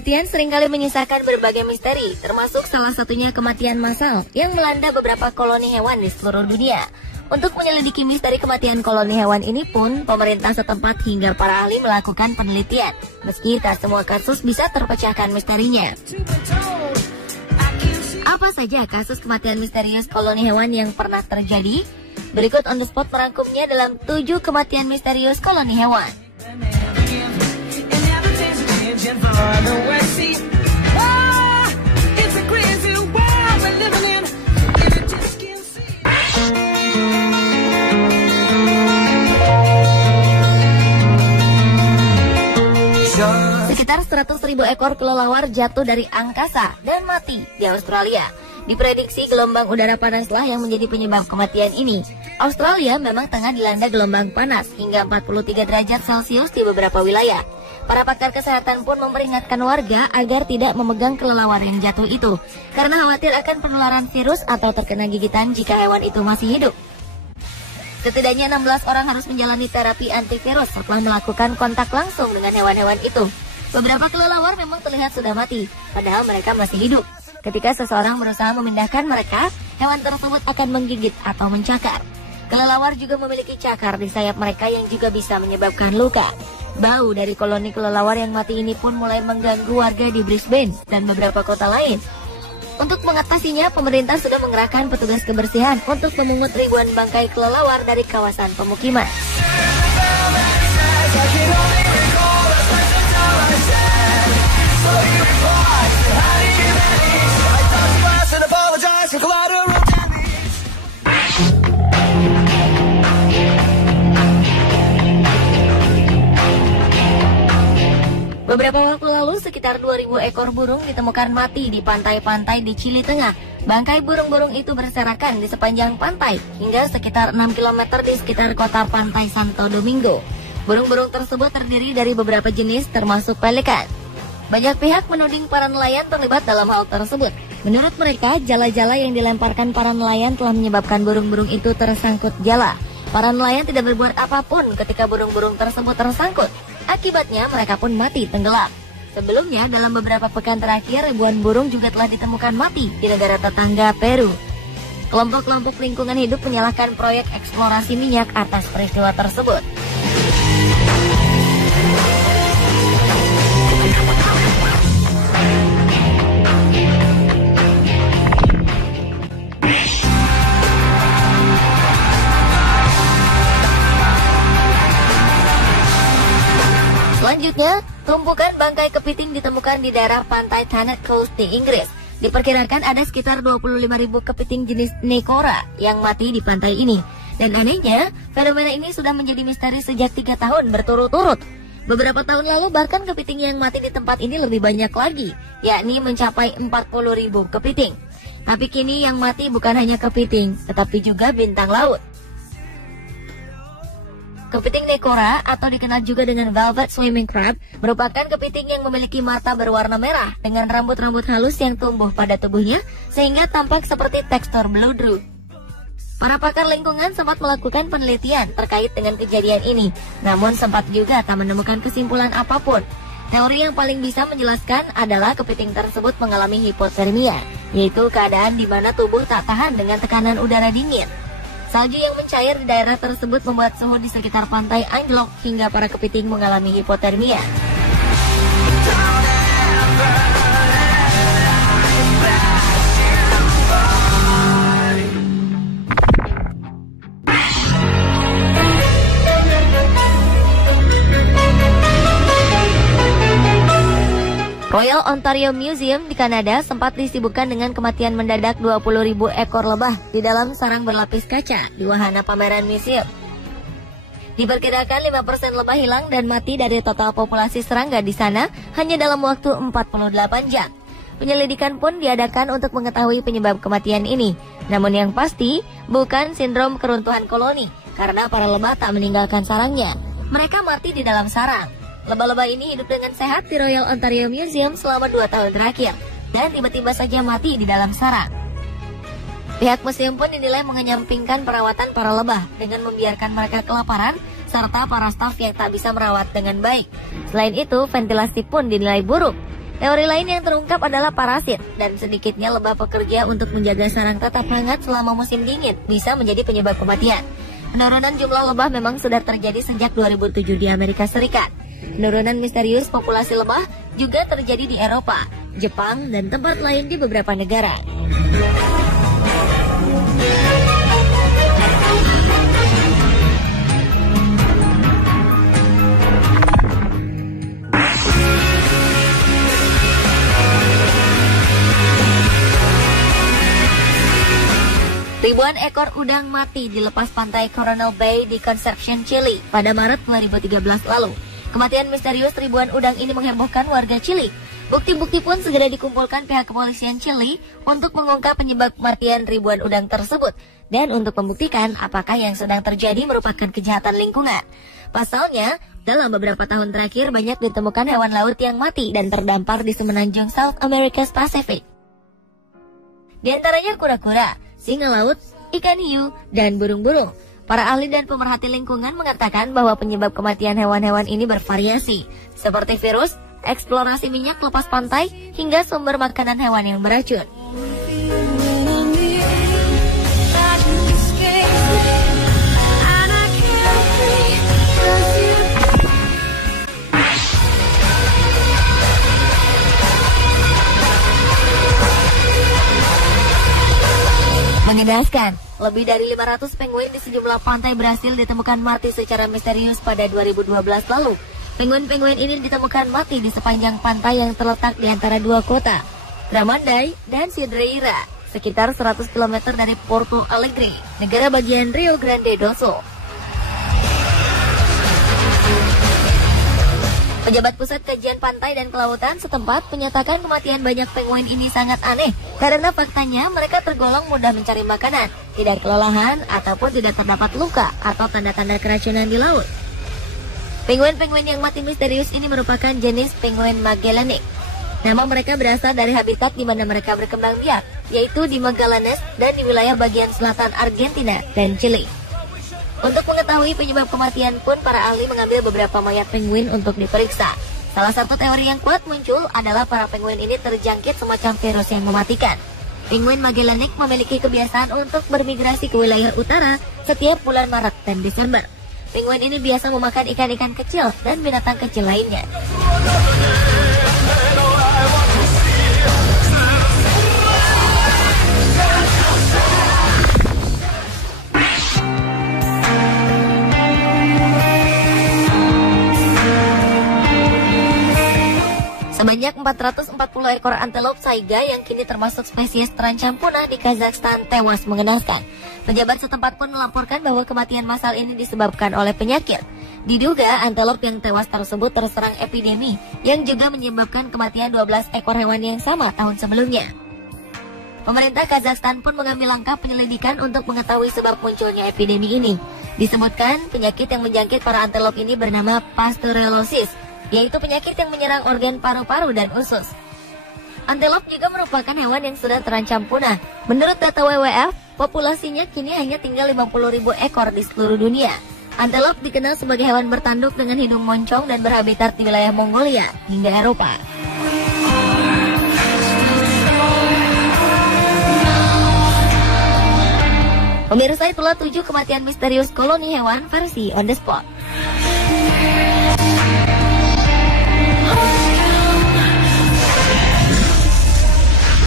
Kematian seringkali menyisakan berbagai misteri, termasuk salah satunya kematian massal yang melanda beberapa koloni hewan di seluruh dunia. Untuk menyelidiki misteri kematian koloni hewan ini pun, pemerintah setempat hingga para ahli melakukan penelitian. Meski tak semua kasus bisa terpecahkan misterinya. Apa saja kasus kematian misterius koloni hewan yang pernah terjadi? Berikut on the spot merangkumnya dalam 7 kematian misterius koloni hewan. Sekitar 100.000 ekor kelelawar jatuh dari angkasa dan mati di Australia. Diprediksi gelombang udara panaslah yang menjadi penyebab kematian ini. Australia memang tengah dilanda gelombang panas hingga 43 derajat Celcius di beberapa wilayah. Para pakar kesehatan pun memperingatkan warga agar tidak memegang kelelawar yang jatuh itu, karena khawatir akan penularan virus atau terkena gigitan jika hewan itu masih hidup. Setidaknya 16 orang harus menjalani terapi antivirus setelah melakukan kontak langsung dengan hewan-hewan itu. Beberapa kelelawar memang terlihat sudah mati, padahal mereka masih hidup. Ketika seseorang berusaha memindahkan mereka, hewan tersebut akan menggigit atau mencakar. Kelelawar juga memiliki cakar di sayap mereka yang juga bisa menyebabkan luka. Bau dari koloni kelelawar yang mati ini pun mulai mengganggu warga di Brisbane dan beberapa kota lain. Untuk mengatasinya, pemerintah sudah mengerahkan petugas kebersihan untuk memungut ribuan bangkai kelelawar dari kawasan pemukiman. Beberapa waktu lalu, sekitar 2.000 ekor burung ditemukan mati di pantai-pantai di Chili Tengah. Bangkai burung-burung itu berserakan di sepanjang pantai hingga sekitar 6 km di sekitar kota pantai Santo Domingo. Burung-burung tersebut terdiri dari beberapa jenis termasuk pelikan. Banyak pihak menuding para nelayan terlibat dalam hal tersebut. Menurut mereka, jala-jala yang dilemparkan para nelayan telah menyebabkan burung-burung itu tersangkut jala. Para nelayan tidak berbuat apapun ketika burung-burung tersebut tersangkut. Akibatnya mereka pun mati tenggelam. Sebelumnya, dalam beberapa pekan terakhir, ribuan burung juga telah ditemukan mati di negara tetangga Peru. Kelompok-kelompok lingkungan hidup menyalahkan proyek eksplorasi minyak atas peristiwa tersebut. Selanjutnya, tumpukan bangkai kepiting ditemukan di daerah pantai Thanet Coast di Inggris. Diperkirakan ada sekitar 25.000 kepiting jenis Necora yang mati di pantai ini. Dan anehnya, fenomena ini sudah menjadi misteri sejak 3 tahun berturut-turut. Beberapa tahun lalu bahkan kepiting yang mati di tempat ini lebih banyak lagi, yakni mencapai 40.000 kepiting. Tapi kini yang mati bukan hanya kepiting, tetapi juga bintang laut. Kepiting Necora atau dikenal juga dengan velvet swimming crab merupakan kepiting yang memiliki mata berwarna merah dengan rambut-rambut halus yang tumbuh pada tubuhnya sehingga tampak seperti tekstur bloodroot. Para pakar lingkungan sempat melakukan penelitian terkait dengan kejadian ini, namun sempat juga tak menemukan kesimpulan apapun. Teori yang paling bisa menjelaskan adalah kepiting tersebut mengalami hipotermia, yaitu keadaan di mana tubuh tak tahan dengan tekanan udara dingin. Salju yang mencair di daerah tersebut membuat suhu di sekitar pantai anjlok hingga para kepiting mengalami hipotermia. Royal Ontario Museum di Kanada sempat disibukkan dengan kematian mendadak 20.000 ekor lebah di dalam sarang berlapis kaca di wahana pameran museum. Diperkirakan 5% lebah hilang dan mati dari total populasi serangga di sana hanya dalam waktu 48 jam. Penyelidikan pun diadakan untuk mengetahui penyebab kematian ini. Namun yang pasti bukan sindrom keruntuhan koloni karena para lebah tak meninggalkan sarangnya. Mereka mati di dalam sarang. Lebah-lebah ini hidup dengan sehat di Royal Ontario Museum selama 2 tahun terakhir dan tiba-tiba saja mati di dalam sarang. Pihak museum pun dinilai mengenyampingkan perawatan para lebah dengan membiarkan mereka kelaparan serta para staf yang tak bisa merawat dengan baik. Selain itu, ventilasi pun dinilai buruk. Teori lain yang terungkap adalah parasit, dan sedikitnya lebah pekerja untuk menjaga sarang tetap hangat selama musim dingin bisa menjadi penyebab kematian. Penurunan jumlah lebah memang sudah terjadi sejak 2007 di Amerika Serikat. Penurunan misterius populasi lebah juga terjadi di Eropa, Jepang, dan tempat lain di beberapa negara. Ribuan ekor udang mati dilepas pantai Coronel Bay di Conception, Chili pada Maret 2013 lalu. Kematian misterius ribuan udang ini menghebohkan warga Chili. Bukti-bukti pun segera dikumpulkan pihak kepolisian Chili untuk mengungkap penyebab kematian ribuan udang tersebut dan untuk membuktikan apakah yang sedang terjadi merupakan kejahatan lingkungan. Pasalnya, dalam beberapa tahun terakhir banyak ditemukan hewan laut yang mati dan terdampar di semenanjung South America's Pacific. Di antaranya kura-kura, singa laut, ikan hiu, dan burung-burung. Para ahli dan pemerhati lingkungan mengatakan bahwa penyebab kematian hewan-hewan ini bervariasi, seperti virus, eksplorasi minyak lepas pantai, hingga sumber makanan hewan yang beracun. Mengenaskan, lebih dari 500 penguin di sejumlah pantai berhasil ditemukan mati secara misterius pada 2012 lalu. Penguin-penguin ini ditemukan mati di sepanjang pantai yang terletak di antara dua kota, Tramandaí dan Cidreira, sekitar 100 km dari Porto Alegre, negara bagian Rio Grande do Sul. Pejabat Pusat Kajian Pantai dan Kelautan setempat menyatakan kematian banyak penguin ini sangat aneh karena faktanya mereka tergolong mudah mencari makanan, tidak kelelahan, ataupun tidak terdapat luka atau tanda-tanda keracunan di laut. Penguin-penguin yang mati misterius ini merupakan jenis penguin Magellanik. Nama mereka berasal dari habitat di mana mereka berkembang biak, yaitu di Magallanes dan di wilayah bagian selatan Argentina dan Chili. Untuk mengetahui penyebab kematian pun, para ahli mengambil beberapa mayat penguin untuk diperiksa. Salah satu teori yang kuat muncul adalah para penguin ini terjangkit semacam virus yang mematikan. Penguin Magellanik memiliki kebiasaan untuk bermigrasi ke wilayah utara setiap bulan Maret dan Desember. Penguin ini biasa memakan ikan-ikan kecil dan binatang kecil lainnya. Sebanyak 440 ekor antelop saiga yang kini termasuk spesies terancam punah di Kazakhstan tewas mengenaskan. Pejabat setempat pun melaporkan bahwa kematian massal ini disebabkan oleh penyakit. Diduga antelop yang tewas tersebut terserang epidemi yang juga menyebabkan kematian 12 ekor hewan yang sama tahun sebelumnya. Pemerintah Kazakhstan pun mengambil langkah penyelidikan untuk mengetahui sebab munculnya epidemi ini. Disebutkan penyakit yang menjangkit para antelop ini bernama pasteurellosis, yaitu penyakit yang menyerang organ paru-paru dan usus. Antelop juga merupakan hewan yang sudah terancam punah. Menurut data WWF, populasinya kini hanya tinggal 50.000 ekor di seluruh dunia. Antelop dikenal sebagai hewan bertanduk dengan hidung moncong dan berhabitat di wilayah Mongolia hingga Eropa. Pemirsa, itulah 7 kematian misterius koloni hewan versi On The Spot.